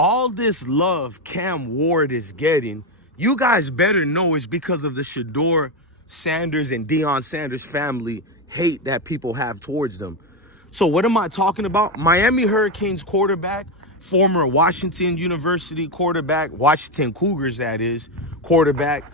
all this love Cam Ward is getting, you guys better know it's because of the Shedeur Sanders and Deion Sanders family hate that people have towards them. So what am I talking about? Miami Hurricanes quarterback, former Washington University quarterback, Washington Cougars that is, quarterback.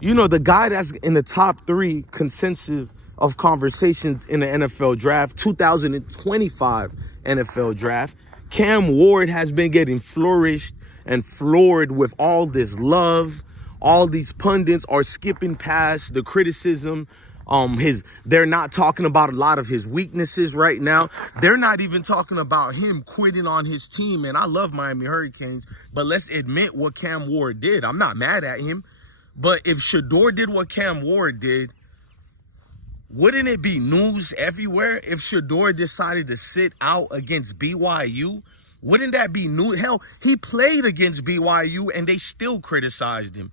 You know, the guy that's in the top 3 consensus of conversations in the NFL draft, 2025 NFL draft. Cam Ward has been getting flourished and floored with all this love. All these pundits are skipping past the criticism. They're not talking about a lot of his weaknesses right now. They're not even talking about him quitting on his team. And I love Miami Hurricanes, but let's admit what Cam Ward did. I'm not mad at him. But if Shedeur did what Cam Ward did, wouldn't it be news everywhere? If Shedeur decided to sit out against BYU, wouldn't that be news? Hell, he played against BYU and they still criticized him.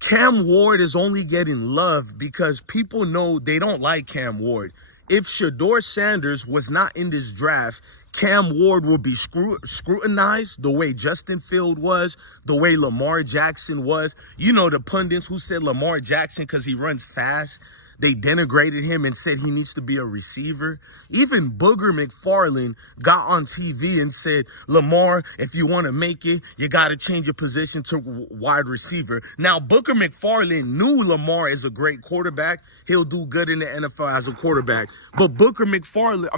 Cam Ward is only getting love because people know they don't like Cam Ward. If Shedeur Sanders was not in this draft, Cam Ward would be scrutinized the way Justin Field was, the way Lamar Jackson was. You know, the pundits who said Lamar Jackson because he runs fast, they denigrated him and said he needs to be a receiver. Even Booger McFarland got on TV and said, Lamar, if you want to make it, you got to change your position to wide receiver. Now, Booger McFarland knew Lamar is a great quarterback. He'll do good in the NFL as a quarterback. But Booger McFarland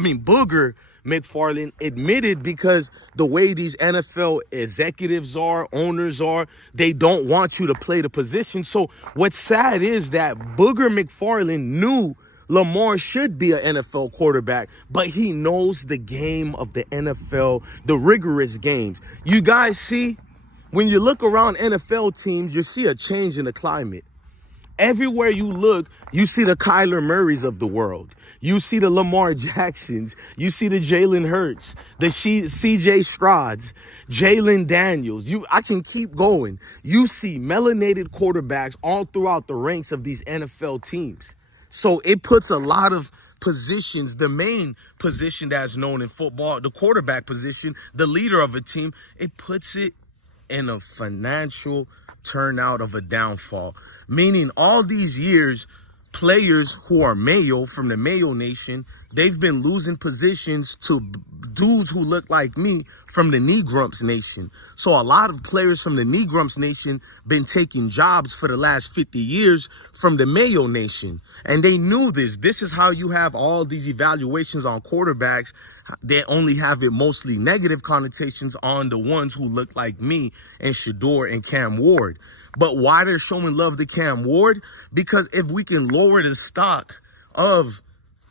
admitted, because the way these NFL executives are, owners are, they don't want you to play the position. So what's sad is that Booger McFarland knew Lamar should be an NFL quarterback, but he knows the game of the NFL, the rigorous games. You guys see, when you look around NFL teams, you see a change in the climate. Everywhere you look, you see the Kyler Murrays of the world. You see the Lamar Jacksons. You see the Jalen Hurts, the C.J. Strouds, Jalen Daniels. I can keep going. You see melanated quarterbacks all throughout the ranks of these NFL teams. So it puts a lot of positions, the main position that's known in football, the quarterback position, the leader of a team, it puts it in a financial turnout of a downfall. Meaning all these years, players who are Mayo, from the Mayo Nation, they've been losing positions to dudes who look like me from the Negrumps Nation. So a lot of players from the Negrumps Nation been taking jobs for the last 50 years from the Mayo Nation. And they knew this. This is how you have all these evaluations on quarterbacks. They only have it mostly negative connotations on the ones who look like me and Shedeur and Cam Ward. But why they're showing love to Cam Ward? Because if we can lower the stock of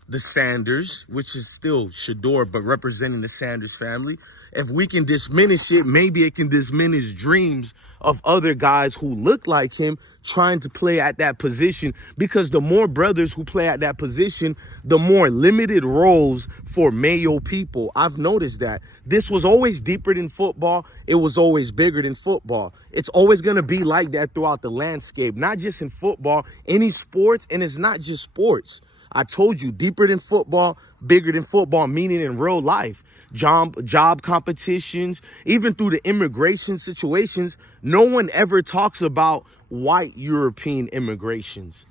the Sanders, which is still Shedeur, but representing the Sanders family, if we can diminish it, maybe it can diminish dreams of other guys who look like him trying to play at that position. Because the more brothers who play at that position, the more limited roles for Mayo people. I've noticed that. This was always deeper than football. It was always bigger than football. It's always going to be like that throughout the landscape, not just in football, any sports, and it's not just sports. I told you, deeper than football, bigger than football, meaning in real life. Job competitions, even through the immigration situations, no one ever talks about white European immigrations.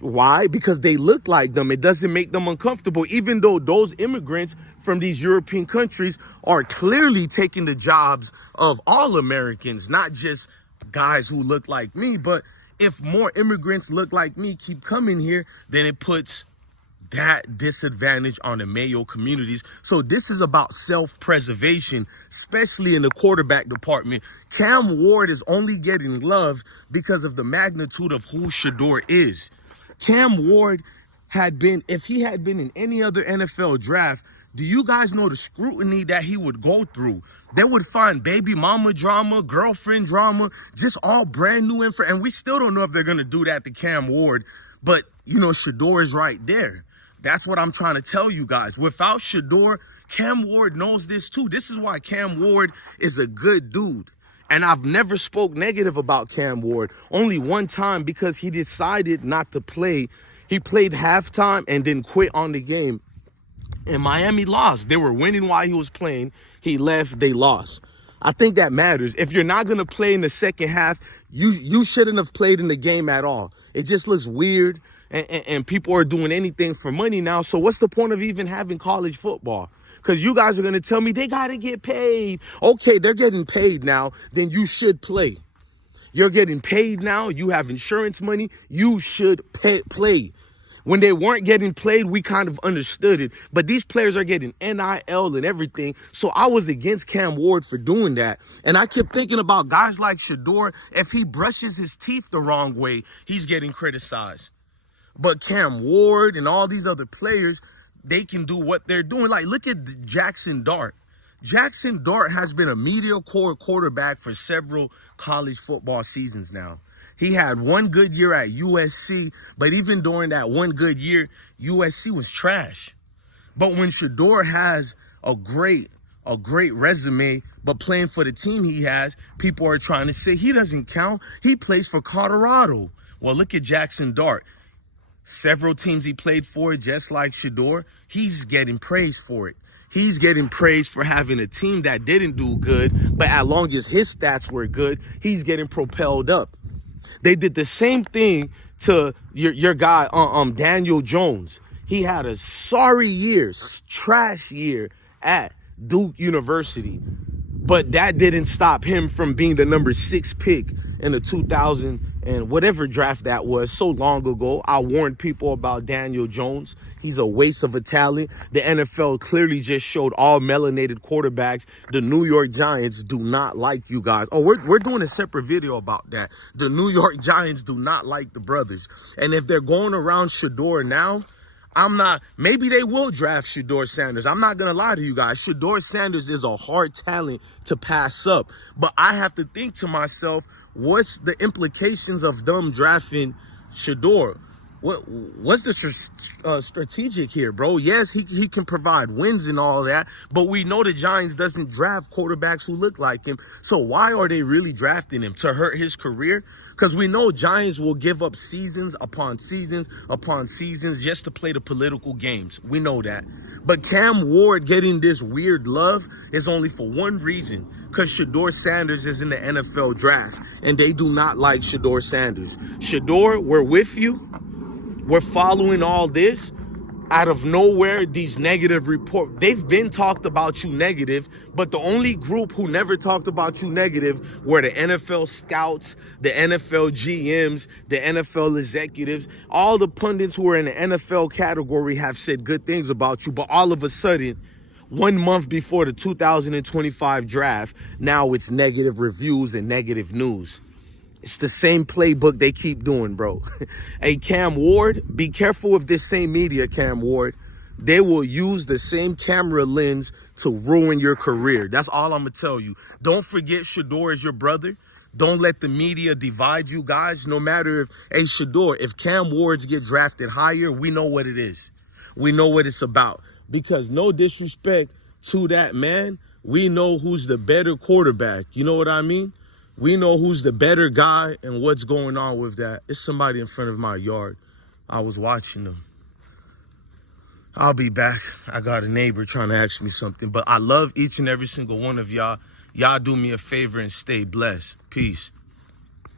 Why? Because they look like them. It doesn't make them uncomfortable, even though those immigrants from these European countries are clearly taking the jobs of all Americans, not just guys who look like me. But if more immigrants look like me keep coming here, then it puts that disadvantage on the Mayo communities. So this is about self-preservation, especially in the quarterback department. Cam Ward is only getting love because of the magnitude of who Shedeur is. Cam Ward had been, if he had been in any other NFL draft, do you guys know the scrutiny that he would go through? They would find baby mama drama, girlfriend drama, just all brand new info. And we still don't know if they're going to do that to Cam Ward. But, you know, Shedeur is right there. That's what I'm trying to tell you guys. Without Shedeur, Cam Ward knows this too. This is why Cam Ward is a good dude. And I've never spoke negative about Cam Ward. Only one time, because he decided not to play. He played halftime and then quit on the game. And Miami lost. They were winning while he was playing. He left. They lost. I think that matters. If you're not going to play in the second half, you shouldn't have played in the game at all. It just looks weird, and people are doing anything for money now. So what's the point of even having college football? Because you guys are going to tell me they got to get paid. Okay, they're getting paid now. Then you should play. You're getting paid now. You have insurance money. You should play. When they weren't getting played, we kind of understood it. But these players are getting NIL and everything. So I was against Cam Ward for doing that. And I kept thinking about guys like Shedeur. If he brushes his teeth the wrong way, he's getting criticized. But Cam Ward and all these other players, they can do what they're doing. Like, look at Jackson Dart. Jackson Dart has been a mediocre quarterback for several college football seasons now. He had one good year at USC, but even during that one good year, USC was trash. But when Shedeur has a great resume, but playing for the team he has, people are trying to say he doesn't count. He plays for Colorado. Well, look at Jackson Dart. Several teams he played for, just like Shedeur, he's getting praised for it. He's getting praised for having a team that didn't do good, but as long as his stats were good, he's getting propelled up. They did the same thing to your guy, Daniel Jones. He had a sorry year, trash year at Duke University. But that didn't stop him from being the number 6 pick in the 2000 and whatever draft that was so long ago. I warned people about Daniel Jones. He's a waste of a talent. The NFL clearly just showed all melanated quarterbacks. The New York Giants do not like you guys. Oh, we're doing a separate video about that. The New York Giants do not like the brothers. And if they're going around Shedeur now, maybe they will draft Shedeur Sanders. I'm not going to lie to you guys. Shedeur Sanders is a hard talent to pass up. But I have to think to myself, what's the implications of them drafting Shedeur? What's the strategic here, bro? Yes, he can provide wins and all that, but we know the Giants doesn't draft quarterbacks who look like him. So why are they really drafting him? To hurt his career? Because we know Giants will give up seasons upon seasons upon seasons just to play the political games. We know that. But Cam Ward getting this weird love is only for one reason, because Shedeur Sanders is in the NFL draft, and they do not like Shedeur Sanders. Shedeur, we're with you. We're following all this. Out of nowhere, these negative reports, they've been talked about you negative, but the only group who never talked about you negative were the NFL scouts, the NFL GMs, the NFL executives. All the pundits who are in the NFL category have said good things about you, but all of a sudden, 1 month before the 2025 draft, now it's negative reviews and negative news. It's the same playbook they keep doing, bro. Hey, Cam Ward, be careful with this same media, Cam Ward. They will use the same camera lens to ruin your career. That's all I'm going to tell you. Don't forget Shedeur is your brother. Don't let the media divide you guys. No matter Shedeur, if Cam Wards get drafted higher, we know what it is. We know what it's about. Because no disrespect to that man, we know who's the better quarterback. You know what I mean? We know who's the better guy and what's going on with that. It's somebody in front of my yard. I was watching them. I'll be back. I got a neighbor trying to ask me something. But I love each and every single one of y'all. Y'all do me a favor and stay blessed. Peace.